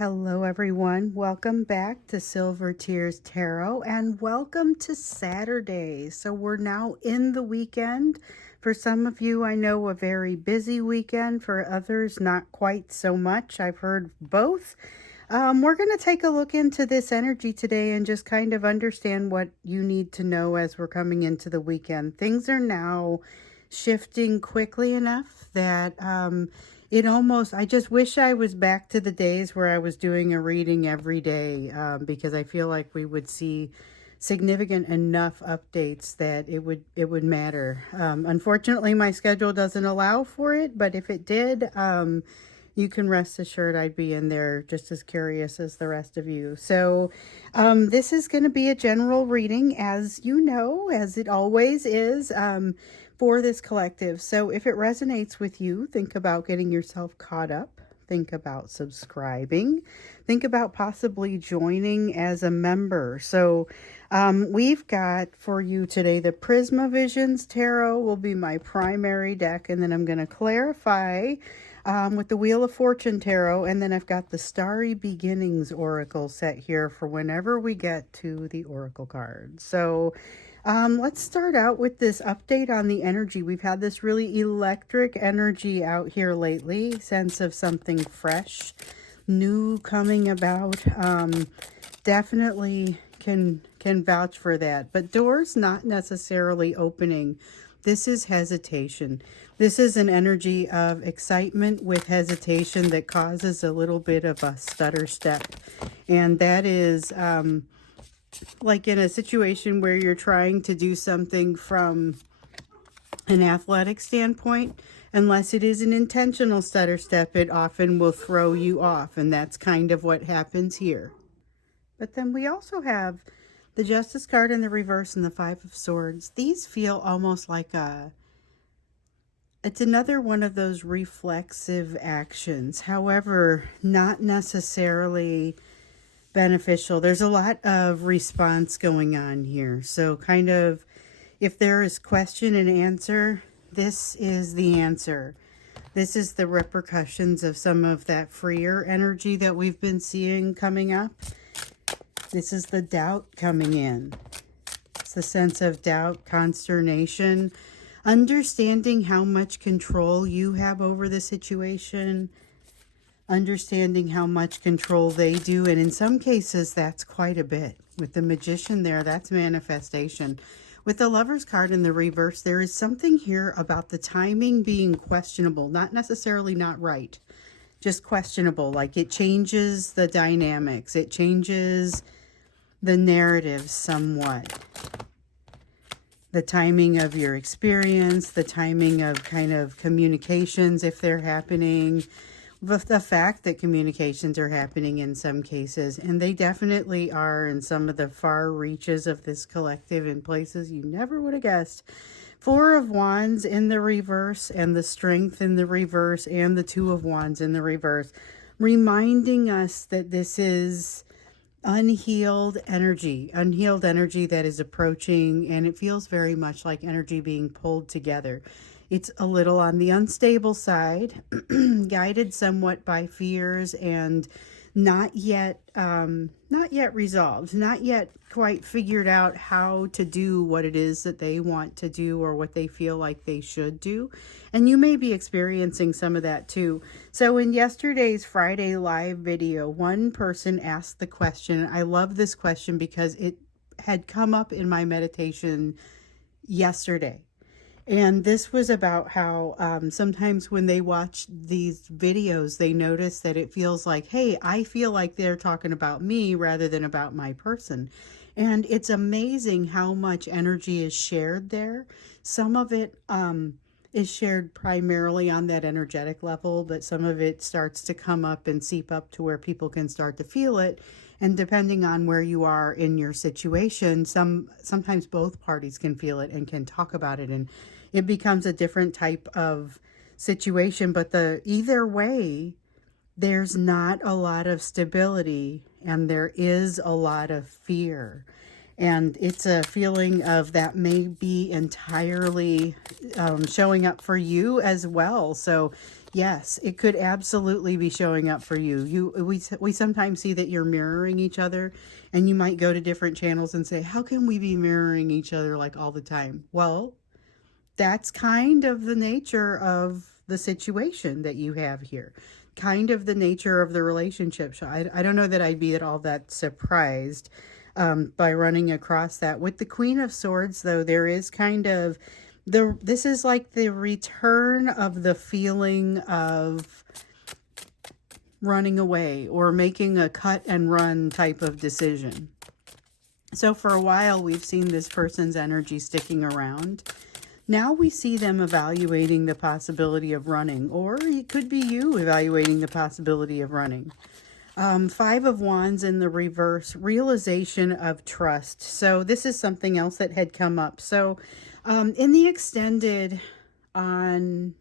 Hello everyone, welcome back to Silver Tears Tarot and welcome to Saturday. So we're now in the weekend. For some of you, I know a very busy weekend. For others, not quite so much. I've heard both. We're going to take a look into this energy today and just kind of understand what you need to know as we're coming into the weekend. Things are now shifting quickly enough that I just wish I was back to the days where I was doing a reading every day, because I feel like we would see significant enough updates that it would matter. Unfortunately, my schedule doesn't allow for it, but if it did, you can rest assured I'd be in there just as curious as the rest of you. So this is going to be a general reading, as you know, as it always is, for this collective. So if it resonates with you, think about getting yourself caught up. Think about subscribing. Think about possibly joining as a member. So we've got for you today the Prisma Visions Tarot will be my primary deck, and then I'm going to clarify with the Wheel of Fortune Tarot, and then I've got the Starry Beginnings Oracle set here for whenever we get to the Oracle cards. So let's start out with this update on the energy. We've had this really electric energy out here lately, sense of something fresh, new coming about. Definitely can vouch for that, but doors not necessarily opening. This is hesitation. This is an energy of excitement with hesitation that causes a little bit of a stutter step. And that is like in a situation where you're trying to do something from an athletic standpoint, unless it is an intentional stutter step, it often will throw you off. And that's kind of what happens here. But then we also have the Justice card in the reverse and the Five of Swords. These feel almost like it's another one of those reflexive actions. However, not necessarily beneficial. There's a lot of response going on here. So kind of, if there is question and answer, this is the answer. This is the repercussions of some of that freer energy that we've been seeing coming up. This is the doubt coming in. It's the sense of doubt, consternation, understanding how much control you have over the situation, understanding how much control they do. And in some cases, that's quite a bit. With the Magician there, that's manifestation. With the Lover's card in the reverse, there is something here about the timing being questionable, not necessarily not right, just questionable. Like it changes the dynamics. It changes the narrative somewhat. The timing of your experience, the timing of kind of communications, if they're happening, the fact that communications are happening in some cases, and they definitely are in some of the far reaches of this collective in places you never would have guessed. Four of Wands in the reverse, and the Strength in the reverse, and the Two of Wands in the reverse, reminding us that this is unhealed energy that is approaching, and it feels very much like energy being pulled together. It's a little on the unstable side, guided somewhat by fears, and not yet resolved, not yet quite figured out how to do what it is that they want to do or what they feel like they should do. And you may be experiencing some of that too. So in yesterday's Friday live video, one person asked the question. I love this question because it had come up in my meditation yesterday. And this was about how sometimes when they watch these videos, they notice that it feels like, hey, I feel like they're talking about me rather than about my person. And it's amazing how much energy is shared there. Some of it is shared primarily on that energetic level, but some of it starts to come up and seep up to where people can start to feel it. And depending on where you are in your situation, sometimes both parties can feel it and can talk about it, and it becomes a different type of situation. But either way, there's not a lot of stability, and there is a lot of fear. And it's a feeling of that may be entirely showing up for you as well. So Yes, it could absolutely be showing up for you. We sometimes see that you're mirroring each other, and you might go to different channels and say, "How can we be mirroring each other like all the time?" Well, that's kind of the nature of the situation that you have here. Kind of the nature of the relationship. So I don't know that I'd be at all that surprised by running across that. With the Queen of Swords, though, there is kind of this is like the return of the feeling of running away or making a cut and run type of decision. So for a while, we've seen this person's energy sticking around. Now we see them evaluating the possibility of running, or it could be you evaluating the possibility of running. Five of Wands in the reverse, realization of trust. So this is something else that had come up. So in the extended on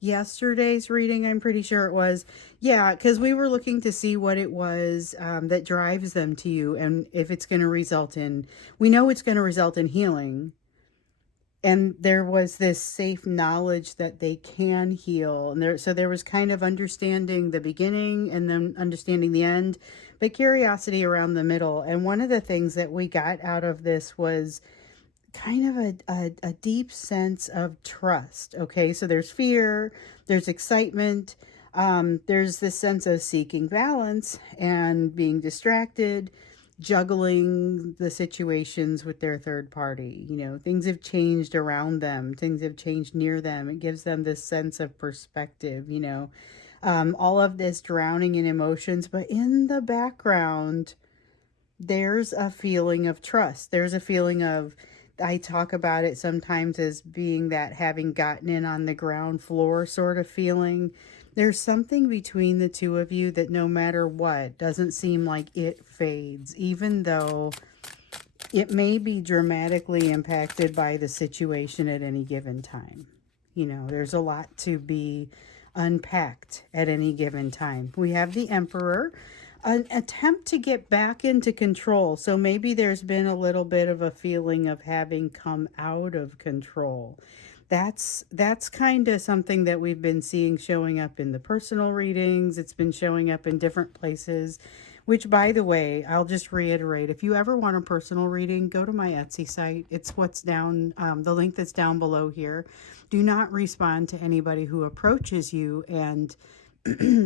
yesterday's reading, I'm pretty sure it was, yeah, because we were looking to see what it was that drives them to you, and if it's going to result in, we know it's going to result in healing. And there was this safe knowledge that they can heal. And so there was kind of understanding the beginning and then understanding the end, but curiosity around the middle. And one of the things that we got out of this was kind of a deep sense of trust. Okay, so there's fear, there's excitement, there's this sense of seeking balance and being distracted, juggling the situations with their third party. You know, things have changed around them, things have changed near them. It gives them this sense of perspective, you know, all of this drowning in emotions, but in the background, there's a feeling of trust. There's a feeling of, I talk about it sometimes as being that having gotten in on the ground floor sort of feeling. There's something between the two of you that no matter what, doesn't seem like it fades, even though it may be dramatically impacted by the situation at any given time. You know, there's a lot to be unpacked at any given time. We have the Emperor, an attempt to get back into control. So maybe there's been a little bit of a feeling of having come out of control. That's kind of something that we've been seeing showing up in the personal readings. It's been showing up in different places, which, by the way, I'll just reiterate, if you ever want a personal reading, go to my Etsy site. It's what's down, the link that's down below here. Do not respond to anybody who approaches you and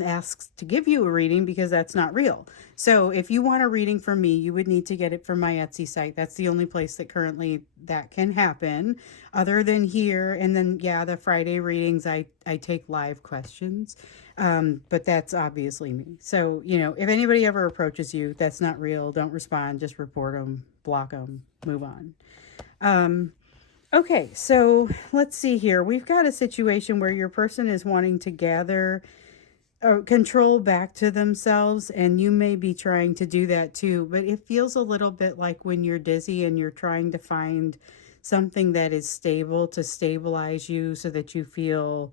asks to give you a reading, because that's not real. So if you want a reading from me, you would need to get it from my Etsy site. That's the only place that currently that can happen, other than here. And then, yeah, the Friday readings, I take live questions, but that's obviously me. So, you know, if anybody ever approaches you, that's not real. Don't respond. Just report them, block them, move on. Okay, so let's see here. We've got a situation where your person is wanting to gather control back to themselves, and you may be trying to do that too, but it feels a little bit like when you're dizzy and you're trying to find something that is stable to stabilize you so that you feel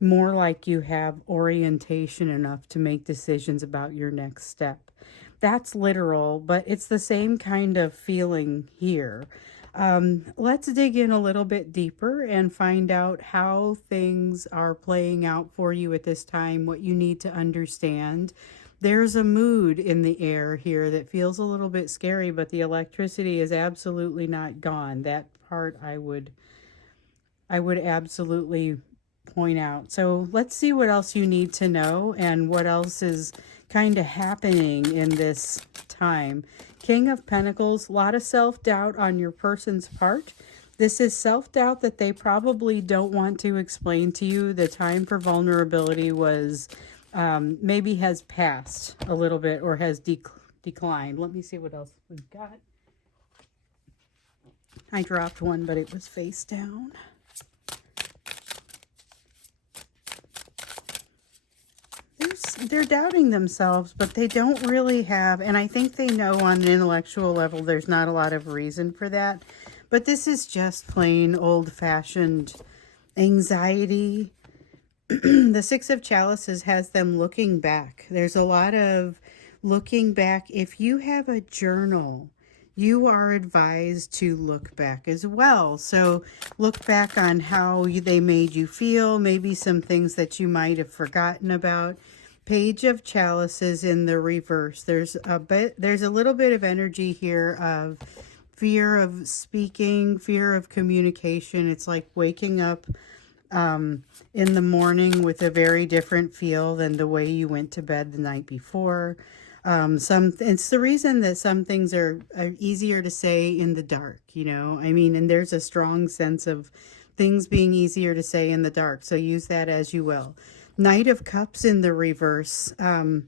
more like you have orientation enough to make decisions about your next step. That's literal, but it's the same kind of feeling here. Let's dig in a little bit deeper and find out how things are playing out for you at this time, what you need to understand. There's a mood in the air here that feels a little bit scary, but the electricity is absolutely not gone. That part I would absolutely point out. So let's see what else you need to know and what else is kind of happening in this time. King of Pentacles, a lot of self-doubt on your person's part. This is self-doubt that they probably don't want to explain to you. The time for vulnerability was maybe has passed a little bit or has declined. Let me see what else we've got. I dropped one, but it was face down. They're doubting themselves, but they don't really have, and I think they know on an intellectual level there's not a lot of reason for that, but this is just plain old-fashioned anxiety. The Six of Chalices has them looking back. There's a lot of looking back. If you have a journal, you are advised to look back as well. So look back on how they made you feel, maybe some things that you might have forgotten about. Page of Chalices in the reverse. There's a little bit of energy here of fear of speaking, fear of communication. It's like waking up in the morning with a very different feel than the way you went to bed the night before. It's the reason that some things are easier to say in the dark, I mean, and there's a strong sense of things being easier to say in the dark. So use that as you will. Knight of Cups in the reverse. With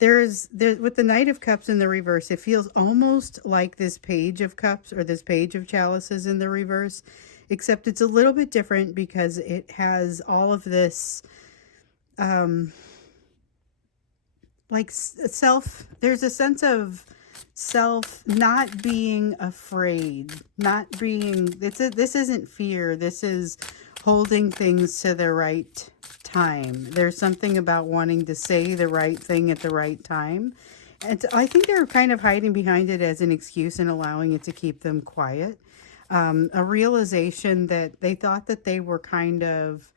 the Knight of Cups in the reverse, it feels almost like this Page of Cups or this Page of Chalices in the reverse, except it's a little bit different because it has all of this, there's a sense of self, not being afraid, this isn't fear, this is holding things to the right time. There's something about wanting to say the right thing at the right time. And I think they're kind of hiding behind it as an excuse and allowing it to keep them quiet. A realization that they thought that they were kind of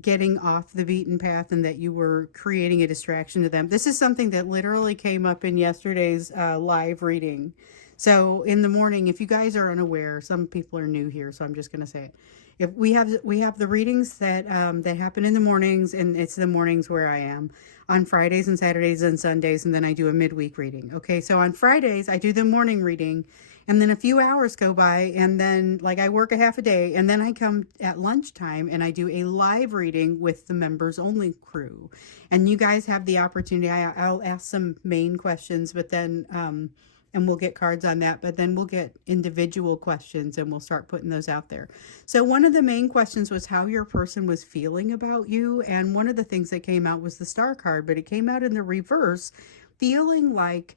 getting off the beaten path and that you were creating a distraction to them. This is something that literally came up in yesterday's live reading. So in the morning, if you guys are unaware, some people are new here, so I'm just going to say it. If we have the readings that happen in the mornings, and it's the mornings where I am on Fridays and Saturdays and Sundays, and then I do a midweek reading. Okay, so on Fridays I do the morning reading, and then a few hours go by, and then I work a half a day, and then I come at lunchtime and I do a live reading with the members only crew, and you guys have the opportunity. I'll ask some main questions, but then and we'll get cards on that, but then we'll get individual questions and we'll start putting those out there. So one of the main questions was how your person was feeling about you. And one of the things that came out was the Star card, but it came out in the reverse, feeling like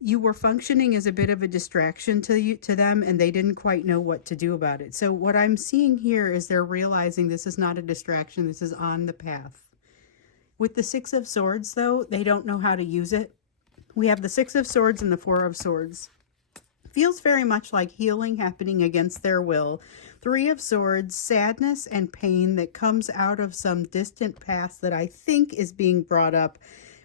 you were functioning as a bit of a distraction to them, and they didn't quite know what to do about it. So what I'm seeing here is they're realizing this is not a distraction. This is on the path. With the Six of Swords, though, they don't know how to use it. We have the Six of Swords and the Four of Swords. Feels very much like healing happening against their will. Three of Swords, sadness and pain that comes out of some distant past that I think is being brought up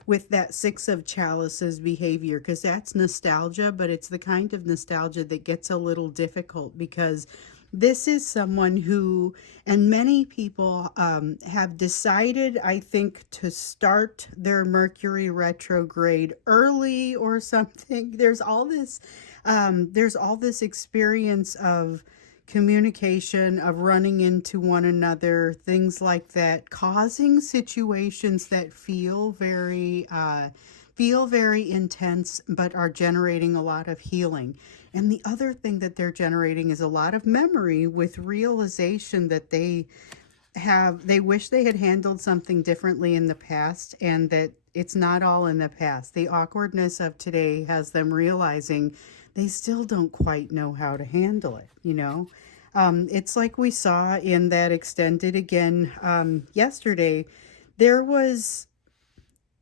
with that Six of Chalices behavior, because that's nostalgia, but it's the kind of nostalgia that gets a little difficult because this is someone who, and many people have decided, I think, to start their Mercury retrograde early or something. There's all this experience of communication, of running into one another, things like that, causing situations that feel very intense, but are generating a lot of healing. And the other thing that they're generating is a lot of memory with realization that they wish they had handled something differently in the past, and that it's not all in the past. The awkwardness of today has them realizing they still don't quite know how to handle it, It's like we saw in that extended again yesterday. There was,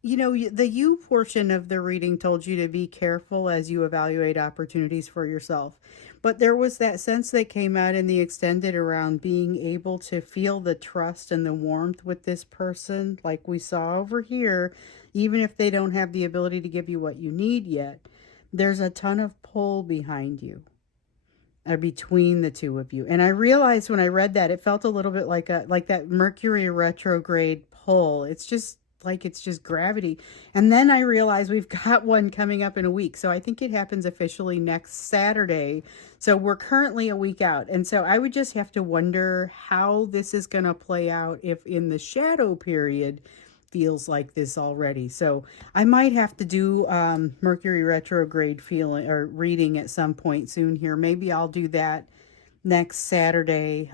the you portion of the reading told you to be careful as you evaluate opportunities for yourself. But there was that sense that came out in the extended around being able to feel the trust and the warmth with this person, like we saw over here, even if they don't have the ability to give you what you need yet. There's a ton of pull behind you, or between the two of you. And I realized when I read that, it felt a little bit like that Mercury retrograde pull. It's just gravity. And then I realized we've got one coming up in a week. So I think it happens officially next Saturday. So we're currently a week out. And so I would just have to wonder how this is going to play out if in the shadow period feels like this already. So I might have to do Mercury retrograde feeling or reading at some point soon here. Maybe I'll do that next Saturday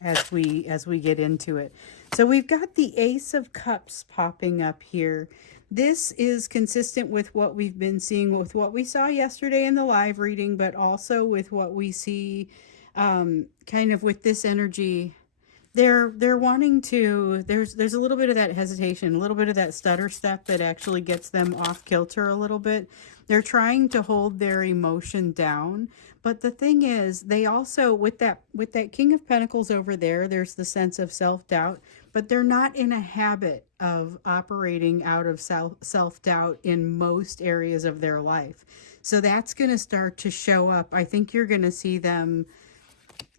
as we get into it. So we've got the Ace of Cups popping up here. This is consistent with what we've been seeing, with what we saw yesterday in the live reading, but also with what we see kind of with this energy. they're wanting to, there's a little bit of that hesitation, a little bit of that stutter step that actually gets them off kilter a little bit. They're trying to hold their emotion down. But the thing is, they also, with that King of Pentacles over there, there's the sense of self-doubt, but they're not in a habit of operating out of self-doubt in most areas of their life. So that's going to start to show up. I think you're going to see them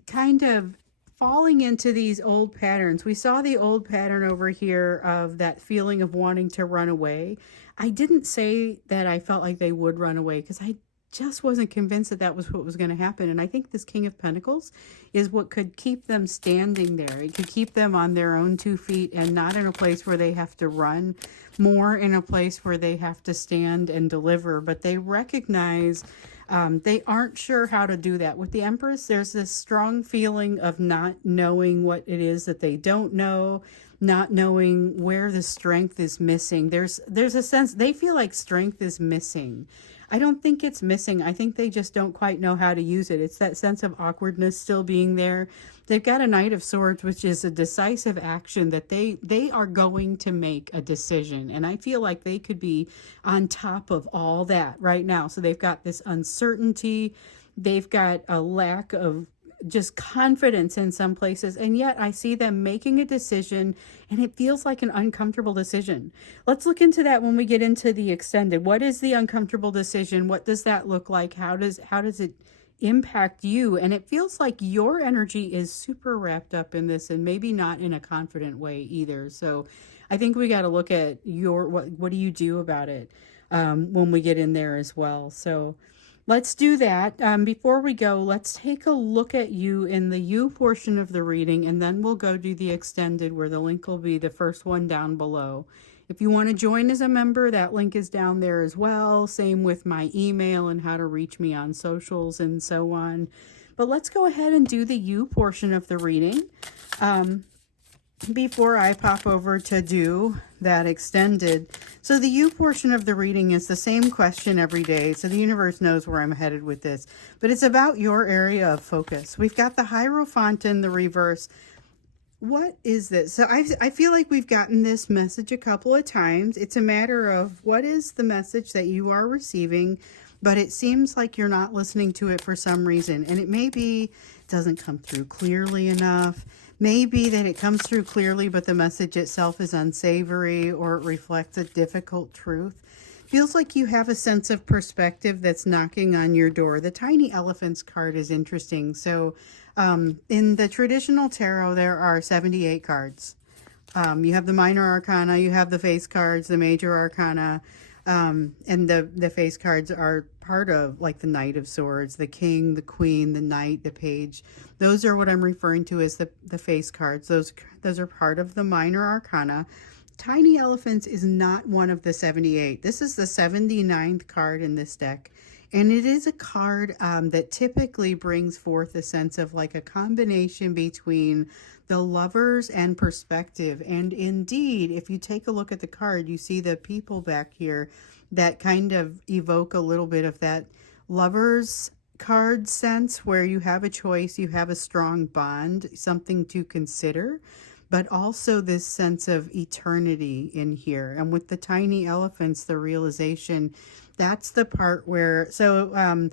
kind of falling into these old patterns. We saw the old pattern over here of that feeling of wanting to run away. I didn't say that I felt like they would run away because I just wasn't convinced that that was what was going to happen. And I think this King of Pentacles is what could keep them standing there. It could keep them on their own 2 feet and not in a place where they have to run, more in a place where they have to stand and deliver. But they recognize they aren't sure how to do that. With the Empress, there's this strong feeling of not knowing what it is that they don't know, not knowing where the strength is missing. There's a sense they feel like strength is missing. I don't think it's missing. I think they just don't quite know how to use it. It's that sense of awkwardness still being there. They've got a Knight of Swords, which is a decisive action that they are going to make a decision. And I feel like they could be on top of all that right now. So they've got this uncertainty. They've got a lack of just confidence in some places, and yet I see them making a decision and it feels like an uncomfortable decision. Let's look into that when we get into the extended. What is the uncomfortable decision? What does that look like? How does it impact you? And it feels like your energy is super wrapped up in this, and maybe not in a confident way either. So I think we got to look at what do you do about it when we get in there as well. So let's do that. Before we go, let's take a look at you in the you portion of the reading, and then we'll go do the extended, where the link will be the first one down below. If you want to join as a member, that link is down there as well. Same with my email and how to reach me on socials and so on. But let's go ahead and do the you portion of the reading. Before I pop over to do that extended. So the you portion of the reading is the same question every day. So the universe knows where I'm headed with this, but it's about your area of focus. We've got the Hierophant in the reverse. What is this? So I feel like we've gotten this message a couple of times. It's a matter of what is the message that you are receiving, but it seems like you're not listening to it for some reason. And it may be it doesn't come through clearly enough. Maybe that it comes through clearly, but the message itself is unsavory, or it reflects a difficult truth. Feels like you have a sense of perspective that's knocking on your door. The Tiny Elephants card is interesting. So in the traditional tarot, there are 78 cards. You have the minor arcana, you have the face cards, the major arcana, and the face cards are part of, like, the Knight of Swords, the King, the Queen, the Knight, the Page. Those are what I'm referring to as the face cards. Those are part of the minor arcana. Tiny Elephants is not one of the 78. This is the 79th card in this deck. And it is a card that typically brings forth a sense of like a combination between the Lovers and perspective. And indeed, if you take a look at the card, you see the people back here that kind of evoke a little bit of that Lovers card sense, where you have a choice, you have a strong bond, something to consider, but also this sense of eternity in here. And with the Tiny Elephants, the realization, that's the part where, so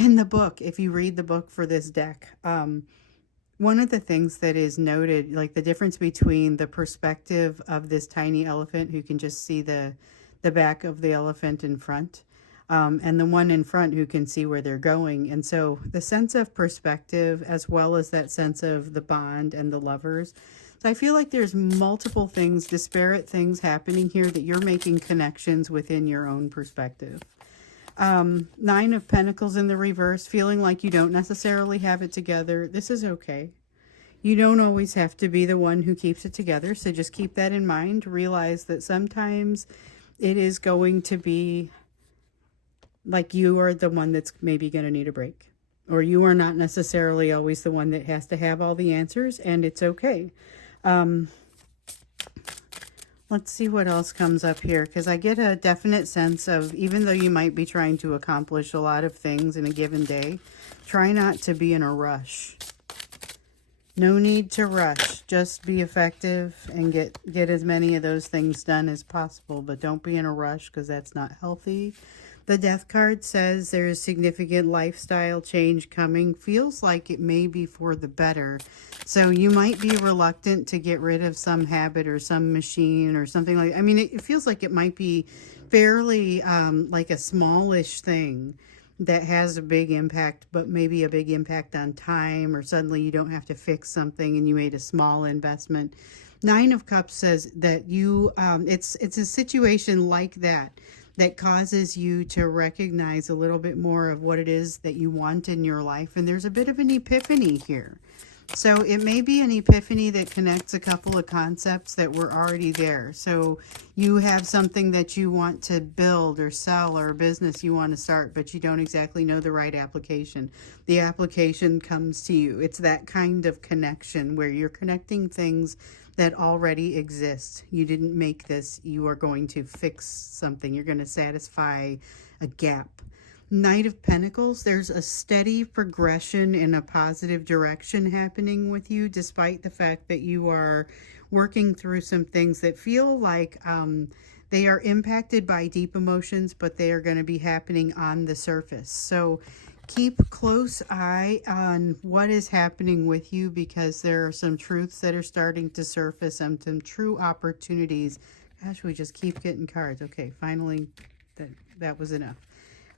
in the book, if you read the book for this deck, one of the things that is noted, like the difference between the perspective of this tiny elephant who can just see the back of the elephant in front, and the one in front who can see where they're going. And so the sense of perspective, as well as that sense of the bond and the lovers. So I feel like there's multiple things, disparate things happening here that you're making connections within your own perspective. Nine of Pentacles in the reverse, feeling like you don't necessarily have it together. This is okay. You don't always have to be the one who keeps it together. So just keep that in mind. Realize that sometimes it is going to be like you are the one that's maybe going to need a break, or you are not necessarily always the one that has to have all the answers, and it's okay. Let's see what else comes up here, because I get a definite sense of, even though you might be trying to accomplish a lot of things in a given day, try not to be in a rush. No need to rush. Just be effective and get as many of those things done as possible, but don't be in a rush because that's not healthy. The death card says there's significant lifestyle change coming. Feels like it may be for the better. So you might be reluctant to get rid of some habit or some machine or something like that. I mean, it feels like it might be fairly like a smallish thing that has a big impact, but maybe a big impact on time, or suddenly you don't have to fix something and you made a small investment. Nine of Cups says that you, it's a situation like that that causes you to recognize a little bit more of what it is that you want in your life. And there's a bit of an epiphany here. So it may be an epiphany that connects a couple of concepts that were already there. So you have something that you want to build or sell, or a business you want to start, but you don't exactly know the right application. The application comes to you. It's that kind of connection where you're connecting things that already exist. You didn't make this. You are going to fix something. You're going to satisfy a gap. Knight of Pentacles, there's a steady progression in a positive direction happening with you, despite the fact that you are working through some things that feel like they are impacted by deep emotions, but they are going to be happening on the surface. So keep close eye on what is happening with you, because there are some truths that are starting to surface and some true opportunities. Gosh, we just keep getting cards. Okay, finally, that was enough.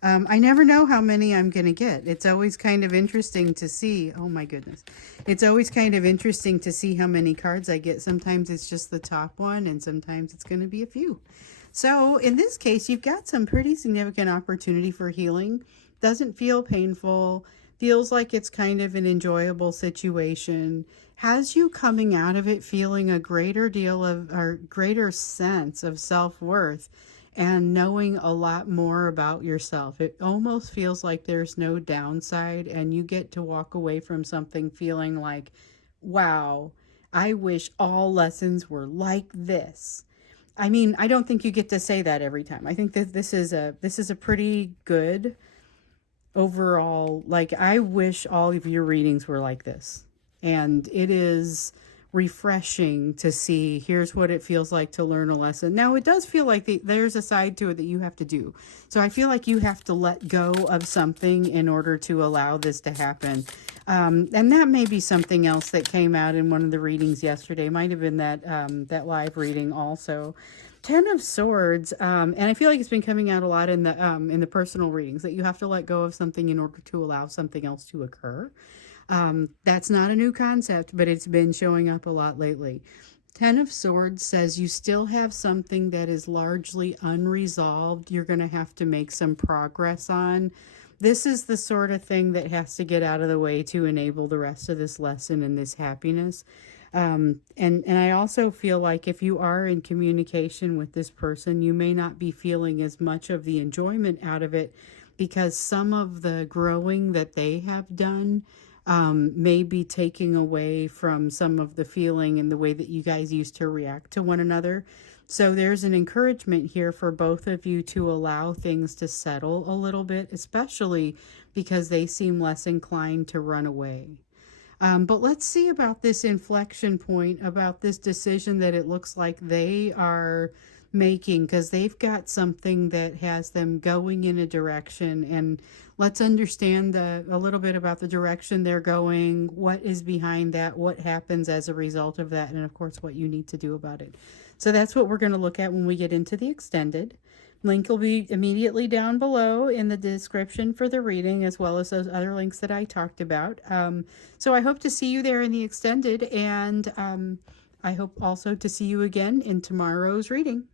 I never know how many I'm going to get. It's always kind of interesting to see. Oh my goodness. It's always kind of interesting to see how many cards I get. Sometimes it's just the top one, and sometimes it's going to be a few. So in this case, you've got some pretty significant opportunity for healing. Doesn't feel painful. Feels like it's kind of an enjoyable situation. Has you coming out of it feeling a greater deal of, or greater sense of self-worth, and knowing a lot more about yourself. It almost feels like there's no downside, and you get to walk away from something feeling like, wow, I wish all lessons were like this. I mean, I don't think you get to say that every time. I think that this is a pretty good overall, like, I wish all of your readings were like this. And it is refreshing to see, here's what it feels like to learn a lesson. Now, it does feel like there's a side to it that you have to do. So I feel like you have to let go of something in order to allow this to happen. And that may be something else that came out in one of the readings yesterday. It might have been that live reading also. Ten of Swords, and I feel like it's been coming out a lot in the personal readings, that you have to let go of something in order to allow something else to occur. That's not a new concept, but it's been showing up a lot lately. Ten of Swords says you still have something that is largely unresolved. You're going to have to make some progress on. This is the sort of thing that has to get out of the way to enable the rest of this lesson and this happiness. And I also feel like if you are in communication with this person, you may not be feeling as much of the enjoyment out of it, because some of the growing that they have done may be taking away from some of the feeling and the way that you guys used to react to one another. So there's an encouragement here for both of you to allow things to settle a little bit, especially because they seem less inclined to run away. But let's see about this inflection point, about this decision that it looks like they are making, because they've got something that has them going in a direction. And let's understand a little bit about the direction they're going, what is behind that, what happens as a result of that, and of course what you need to do about it. So that's what we're going to look at when we get into the extended. Link will be immediately down below in the description for the reading, as well as those other links that I talked about. So I hope to see you there in the extended, and I hope also to see you again in tomorrow's reading.